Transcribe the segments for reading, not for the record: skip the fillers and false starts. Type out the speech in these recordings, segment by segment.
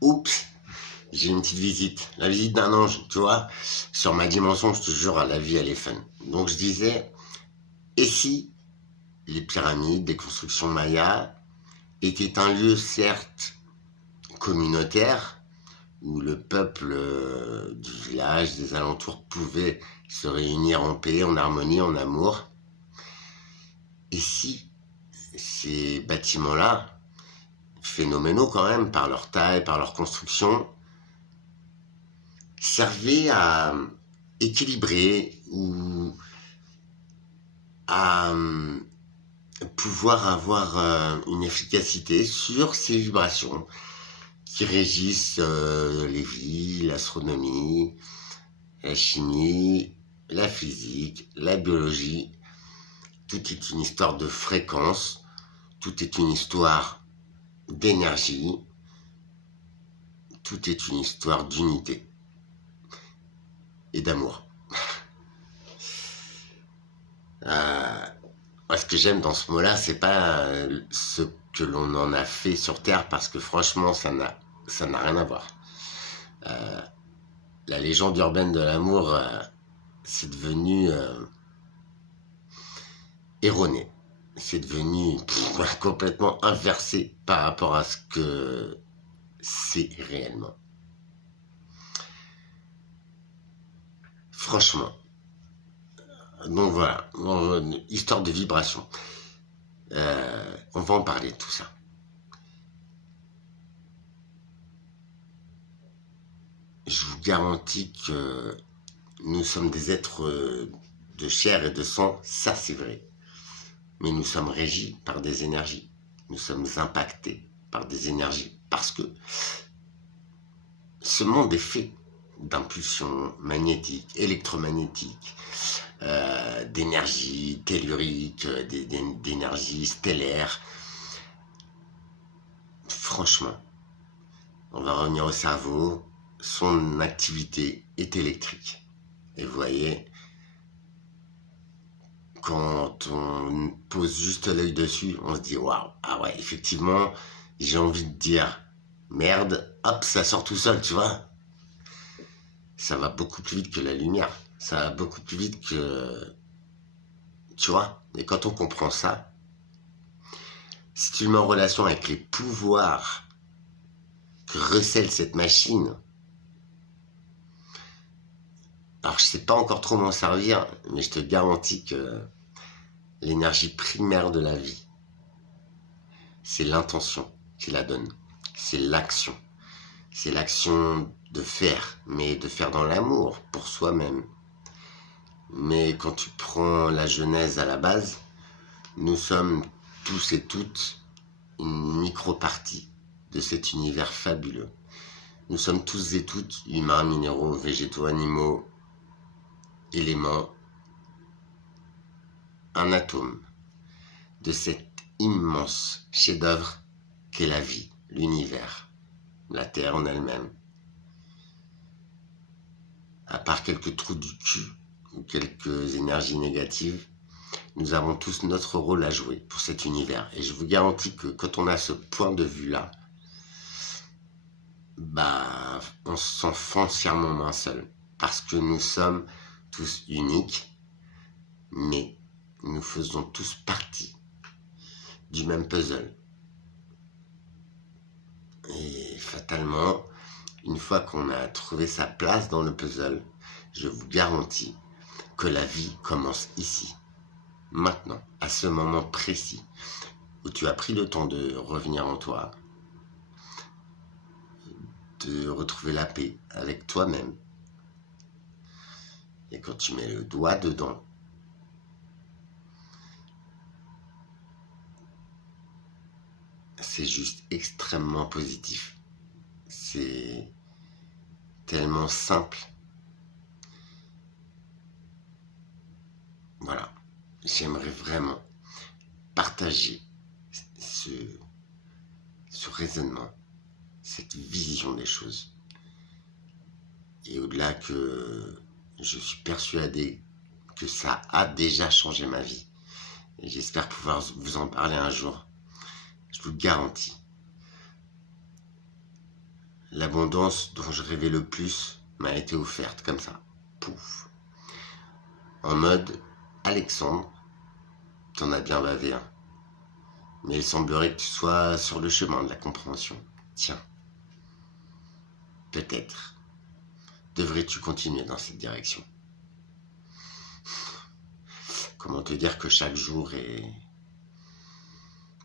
oups, j'ai une petite visite, la visite d'un ange, tu vois. Sur ma dimension, je te jure, la vie, elle est fun. Donc je disais, et si les pyramides, les constructions mayas étaient un lieu, certes, communautaire, où le peuple du village, des alentours pouvait se réunir en paix, en harmonie, en amour. Et si ces bâtiments-là, phénoménaux quand même, par leur taille, par leur construction, servaient à équilibrer ou à pouvoir avoir une efficacité sur ces vibrations qui régissent les vies, l'astronomie, la chimie, la physique, la biologie. Tout est une histoire de fréquence, tout est une histoire d'énergie, tout est une histoire d'unité et d'amour. Ce que j'aime dans ce mot-là, c'est pas ce que l'on en a fait sur Terre, parce que franchement, ça n'a rien à voir. La légende urbaine de l'amour, c'est devenu erroné. C'est devenu complètement inversé par rapport à ce que c'est réellement. Franchement. Donc voilà, histoire de vibration. On va en parler de tout ça. Je vous garantis que nous sommes des êtres de chair et de sang, ça c'est vrai. Mais nous sommes régis par des énergies. Nous sommes impactés par des énergies. Parce que ce monde est fait d'impulsions magnétiques, électromagnétiques, d'énergie tellurique, d'énergie stellaire. Franchement, on va revenir au cerveau. Son activité est électrique. Et vous voyez, quand on pose juste l'œil dessus, on se dit waouh, ah ouais, effectivement, j'ai envie de dire merde, hop, ça sort tout seul, tu vois. Ça va beaucoup plus vite que la lumière. Ça va beaucoup plus vite que... Tu vois. Et quand on comprend ça, si tu le mets en relation avec les pouvoirs que recèle cette machine, alors je sais pas encore trop m'en servir, mais je te garantis que l'énergie primaire de la vie, c'est l'intention qui la donne. C'est l'action. C'est l'action de faire, mais de faire dans l'amour pour soi-même. Mais quand tu prends la Genèse à la base, nous sommes tous et toutes une micro-partie de cet univers fabuleux. Nous sommes tous et toutes humains, minéraux, végétaux, animaux, éléments, un atome de cet immense chef-d'œuvre qu'est la vie, l'univers, la Terre en elle-même. À part quelques trous du cul ou quelques énergies négatives, nous avons tous notre rôle à jouer pour cet univers. Et je vous garantis que quand on a ce point de vue-là, on se sent foncièrement moins seul. Parce que nous sommes tous uniques, mais nous faisons tous partie du même puzzle. Et fatalement, une fois qu'on a trouvé sa place dans le puzzle, je vous garantis que la vie commence ici, maintenant, à ce moment précis, où tu as pris le temps de revenir en toi, de retrouver la paix avec toi-même. Et quand tu mets le doigt dedans, c'est juste extrêmement positif. C'est tellement simple. Voilà. J'aimerais vraiment partager ce raisonnement, cette vision des choses. Et au-delà que je suis persuadé que ça a déjà changé ma vie. Et j'espère pouvoir vous en parler un jour. Je vous le garantis. l'abondance dont je rêvais le plus m'a été offerte comme ça. Pouf. En mode, Alexandre, t'en as bien bavé, hein. Mais il semblerait que tu sois sur le chemin de la compréhension. Tiens, peut-être devrais-tu continuer dans cette direction. Comment te dire que chaque jour est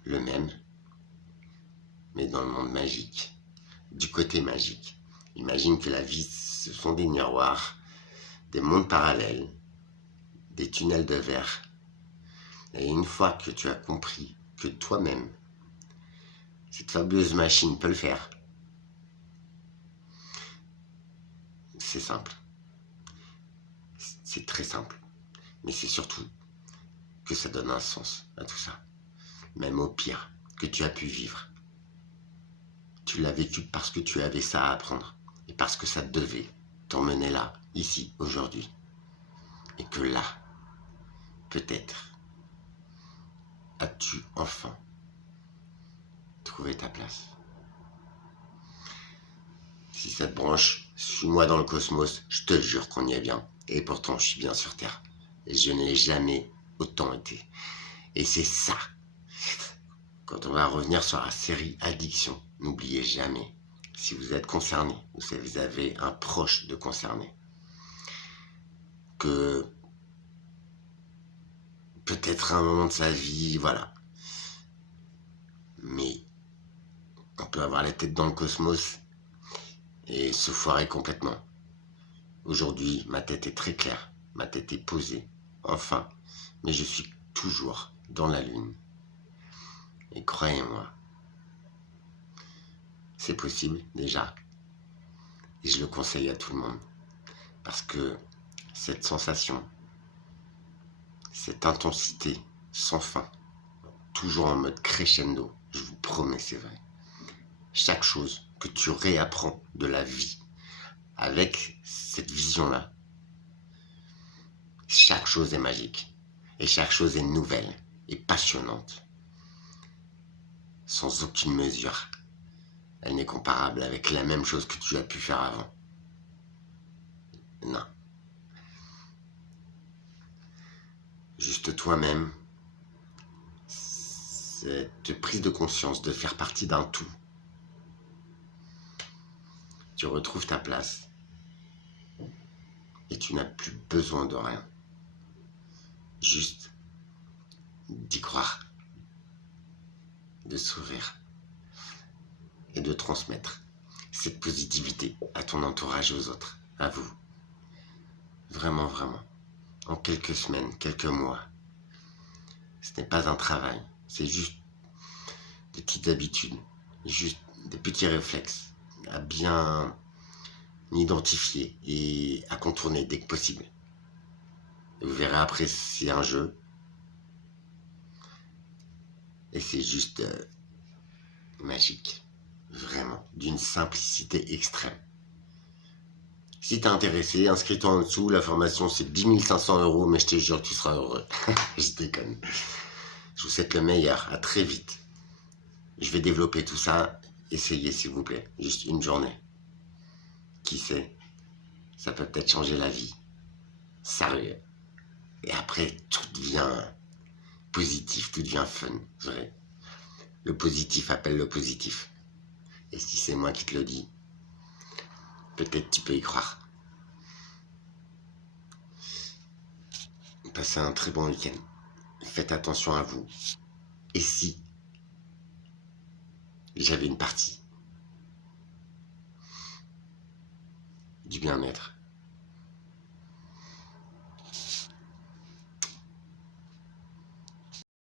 le même, mais dans le monde magique, du côté magique. Imagine que la vie, ce sont des miroirs, des mondes parallèles, des tunnels de verre. Et une fois que tu as compris que toi-même, cette fabuleuse machine peut le faire, c'est simple. C'est très simple. Mais c'est surtout que ça donne un sens à tout ça. Même au pire que tu as pu vivre. Tu l'as vécu parce que tu avais ça à apprendre. Et parce que ça devait t'emmener là, ici, aujourd'hui. Et que là, peut-être, as-tu enfin trouvé ta place. Si ça te branche, suis-moi dans le cosmos, je te jure qu'on y est bien. Et pourtant, je suis bien sur Terre. Et je ne l'ai jamais autant été. Et c'est ça. Quand on va revenir sur la série Addiction, n'oubliez jamais, si vous êtes concerné, ou si vous avez un proche de concerné, que peut-être à un moment de sa vie, voilà. Mais on peut avoir la tête dans le cosmos et se foirer complètement. Aujourd'hui, ma tête est très claire, ma tête est posée, enfin, mais je suis toujours dans la lune. Et croyez-moi, c'est possible déjà, et je le conseille à tout le monde, parce que cette sensation, cette intensité sans fin, toujours en mode crescendo, je vous promets, c'est vrai. Chaque chose que tu réapprends de la vie, avec cette vision-là, chaque chose est magique, et chaque chose est nouvelle et passionnante. Sans aucune mesure. Elle n'est comparable avec la même chose que tu as pu faire avant. Non. Juste toi-même, cette prise de conscience de faire partie d'un tout. Tu retrouves ta place et tu n'as plus besoin de rien. Juste d'y croire, de sourire et de transmettre cette positivité à ton entourage et aux autres, à vous. Vraiment, vraiment. En quelques semaines, quelques mois. Ce n'est pas un travail, c'est juste des petites habitudes, juste des petits réflexes à bien identifier et à contourner dès que possible. Et vous verrez après, c'est un jeu. Et c'est juste magique. Vraiment. D'une simplicité extrême. Si t'es intéressé, inscris-toi en dessous. La formation, c'est 10 500 €, mais je te jure que tu seras heureux. Je déconne. Je vous souhaite le meilleur. À très vite. Je vais développer tout ça. Essayez, s'il vous plaît. Juste une journée. Qui sait? Ça peut peut-être changer la vie. Sérieux. Et après, tout devient positif, tout devient fun. Vrai. Le positif appelle le positif. Et si c'est moi qui te le dis, peut-être tu peux y croire. Passez un très bon week-end. Faites attention à vous. Et si j'avais une partie du bien-être,